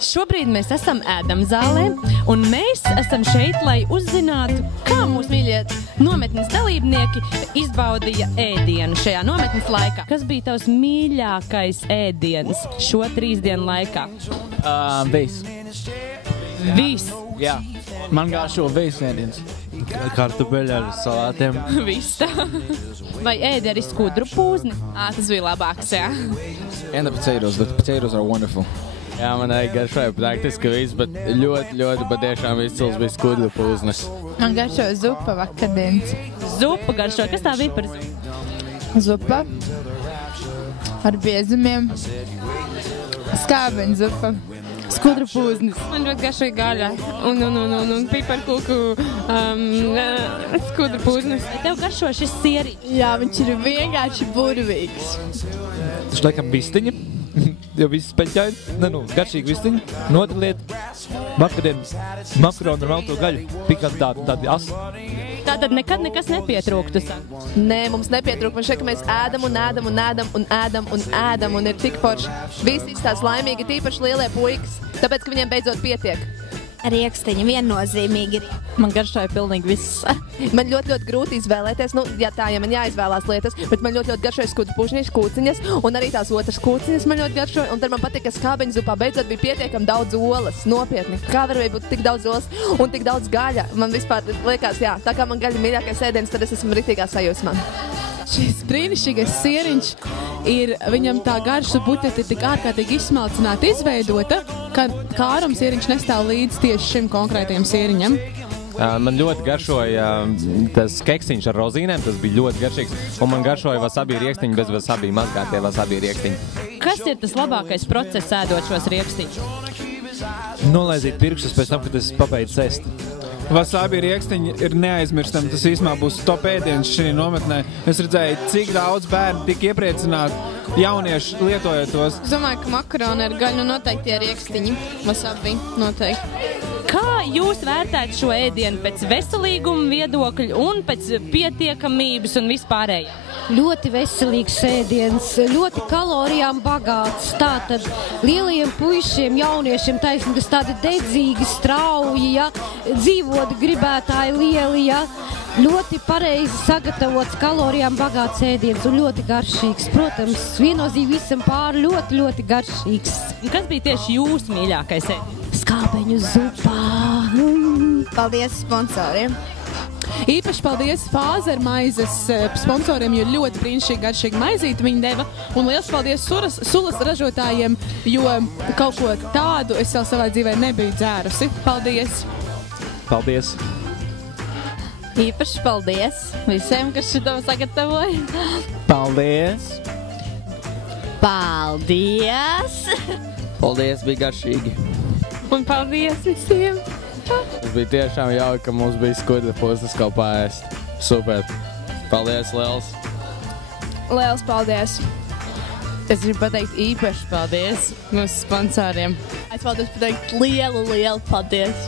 Šobrīd mēs esam ēdamzālē, un mēs esam šeit, lai uzzinātu, kā mūsu mīļie nometnes dalībnieki izbaudīja ēdienu šajā nometnes laikā. Kas bija tavs mīļākais ēdiens šo 3 dienu laikā? Viss. Viss? Jā. Man garšo viss ēdiens. Kartupeļi ar salātiem. Viss. Vai ēdi arī skudru pūzni? Tas bija labāks, jā. And the potatoes are wonderful. Jā, man arī garšoja praktiski viss, bet ļoti patiešām izcils bija skudru pūznes. Man garšo zupa vakardienas. Zupa garšo. Kas tā bija par zupu? Zupa ar biezumiem. Skābeņu zupa. Skudru pūznes. Man ļoti garšoja gaļa un piparkūku skudru pūznes. Tev garšo šis sieriņš? Jā, viņš ir vienkārši burvīgs. Tas laikam vistiņa, jo viss peļķaini, garšīgi vistiņa. Un otra lieta, vakardienas makaroni ar malto gaļu, pikanti tādi asi. Tātad nekad nekas nepietrūktu, saka? Nē, mums nepietrūk. Man šeit, ka mēs ēdam un ir tik forši. Visi izstās laimīgi, tīpaši lielie puikas, tāpēc, ka viņiem beidzot pietiek. Riekstiņi viennozīmīgi ir. Man garšoja pilnīgi viss. Man ļoti grūti izvēlēties, ja man jāizvēlās lietas, bet man ļoti garšoja skudru pušņas, kūciņas, un arī tās otras kūciņas man ļoti garšoja, un tad man patīk, ka skābeņu zupā beidzot bija pietiekami daudz olas, nopietni. Kā varēja būt tik daudz olas un tik daudz gaļa? Man vispār liekas, jā, tā kā man gaļa mīļākais ēdiens, tad es esmu ritīgā sajūsmā. Šis brīnišķīgais sieriņš ir, viņam tā garša buķete tik ārkārtīgi izsmalcināta, izveidota, ka kārums sieriņš nestāv līdz tieši šim konkrētajam sieriņam. Man ļoti garšoja tas keksiņš ar rozīnēm, tas bija ļoti garšīgs, un man garšoja wasabi riekstiņi bez wasabi, mazgātie wasabi riekstiņi. Kas ir tas labākais process ēdot šos riekstiņus? Nolaizīt pirkstus pēc tam, kad es pabeidzu ēst. Wasabi riekstiņi ir neaizmirstami. Tas īsumā būs top ēdiens šī nometnē. Es redzēju, cik daudz bērnu tika iepriecināti jaunieši lietojot tos. Es domāju, ka makaroni ar gaļu noteikti ir riekstiņi. Wasabi noteikti. Kā jūs vērtētu šo ēdienu pēc veselīguma viedokļa un pēc pietiekamības un vispārējā? Ļoti veselīgs ēdiens, ļoti kalorijām bagāts. Tātad lielajiem puišiem, jauniešiem taisni, kas tādi dedzīgi, strauji, ja, dzīvot gribētāji lieli, ja. Ļoti pareizi sagatavots, kalorijām bagāts ēdiens un ļoti garšīgs. Protams, viennozīmīgi visam pāri ļoti garšīgs. Un kas bija tieši jūsu mīļākais ēdiens? Skābeņu zupā. Paldies sponsoriem. Īpaši paldies Fāzermaizes sponsoriem, jo ļoti brīnišķīgi garšīgi maizīti viņi deva. Un liels paldies sulas ražotājiem, jo kaut ko tādu es vēl savā dzīvē nebiju dzērusi. Paldies! Paldies! Īpaši paldies visiem, kas šito sagatavoja. Paldies! Paldies! Paldies, bija garšīgi. Un paldies visiem! Tas bija tiešām jauki, ka mums bija skudra pūznes kopā ēst. Super! Paldies, liels! Liels paldies! Es gribu pateikt īpaši paldies mūsu sponsoriem. Es vēlos pateikt lielu paldies!